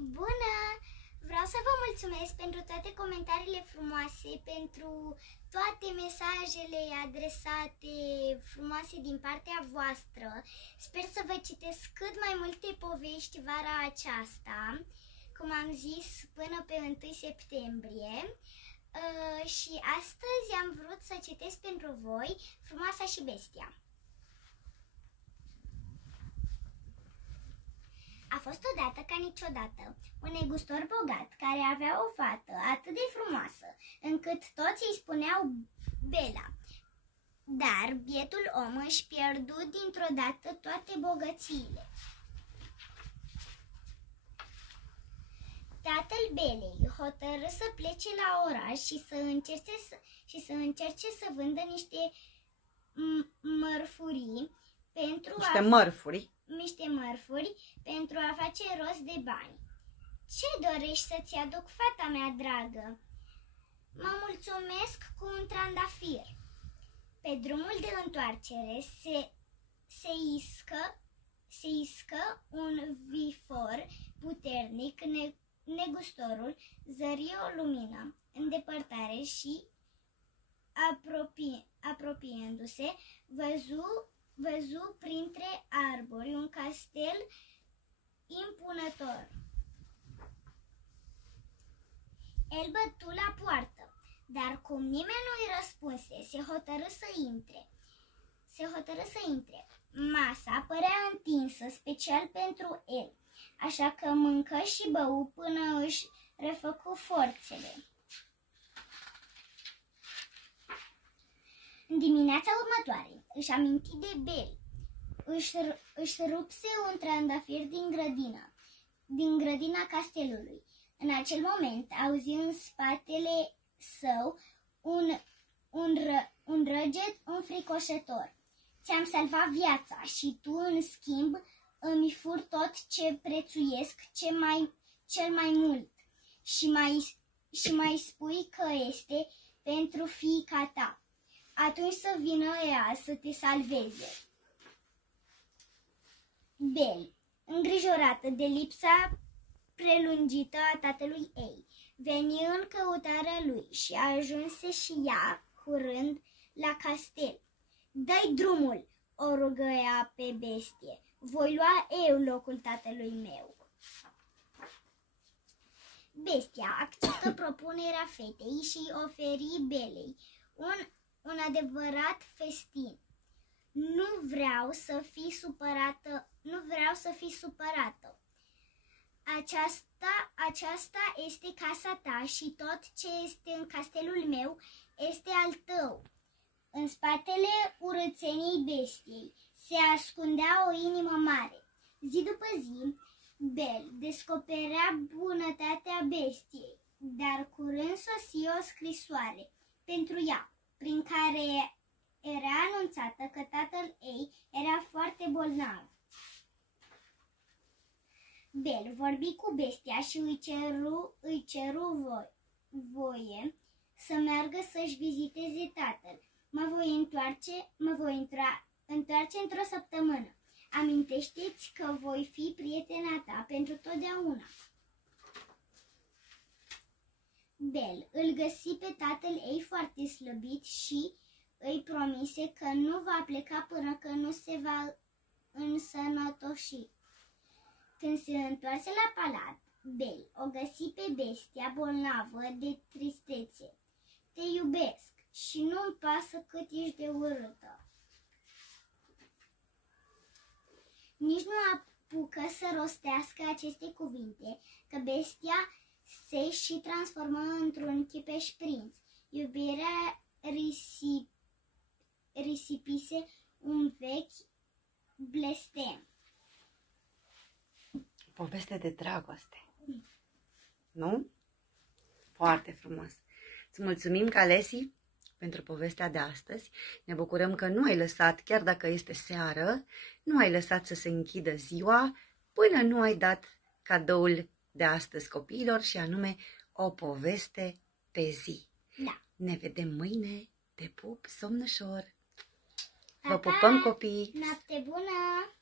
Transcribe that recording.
Bună! Vreau să vă mulțumesc pentru toate comentariile frumoase, pentru toate mesajele adresate frumoase din partea voastră. Sper să vă citesc cât mai multe povești vara aceasta, cum am zis, până pe 1 septembrie. Și astăzi am vrut să citesc pentru voi Frumoasa și Bestia. A fost odată ca niciodată un negustor bogat care avea o fată atât de frumoasă încât toți îi spuneau Bela. Dar bietul om își pierdu dintr-o dată toate bogățiile. Tatăl Belei hotărâ să plece la oraș și să încerce să vândă niște mărfurii pentru a face rost de bani. Ce dorești să-ți aduc, fata mea dragă? Mă mulțumesc cu un trandafir. Pe drumul de întoarcere se iscă un vifor puternic. Negustorul zări o lumină în depărtare și, apropiindu-se, văzu printre arbori un castel impunător. El bătu la poartă, dar cum nimeni nu-i răspunse, se hotărâ să intre. Masa părea întinsă special pentru el, așa că mâncă și bău până își refăcu forțele. În dimineața următoare își aminti de Bel. Își rupse un trandafir din grădina castelului. În acel moment auzi în spatele său un răget înfricoșător. Ți-am salvat viața și tu, în schimb, îmi furi tot ce prețuiesc cel mai mult și mai spui că este pentru fiica ta. Atunci să vină ea să te salveze. Bel, îngrijorată de lipsa prelungită a tatălui ei, veni în căutarea lui și ajunse și ea curând la castel. Dă-i drumul, o rugă ea pe bestie. Voi lua eu locul tatălui meu. Bestia acceptă propunerea fetei și îi oferi Belei un adevărat festin. Nu vreau să fii supărată. Aceasta este casa ta și tot ce este în castelul meu este al tău. În spatele urățenii bestiei se ascundea o inimă mare. Zi după zi, Bel descoperea bunătatea bestiei, dar curând sosi o scrisoare pentru ea, prin care era anunțată că tatăl ei era foarte bolnav. Bel vorbi cu bestia și îi ceru voie să meargă să-și viziteze tatăl. Mă voi întoarce într-o săptămână. Amintește-ți că voi fi prietena ta pentru totdeauna. Bel îl găsi pe tatăl ei foarte slăbit și îi promise că nu va pleca până că nu se va însănătoși. Când se întoarse la palat, Bel o găsi pe bestia bolnavă de tristețe. Te iubesc și nu-mi pasă cât ești de urâtă. Nici nu apucă să rostească aceste cuvinte, că bestia se și transformă într-un chipeș prinț. Iubirea risipise un vechi blestem. Poveste de dragoste. Nu? Foarte frumos. Îți mulțumim, Calesi, pentru povestea de astăzi. Ne bucurăm că nu ai lăsat, chiar dacă este seară, nu ai lăsat să se închidă ziua până nu ai dat cadoul de astăzi copiilor, și anume o poveste pe zi. Da. Ne vedem mâine. Te pup, somn ușor. Vă pupăm, copii! Noapte bună!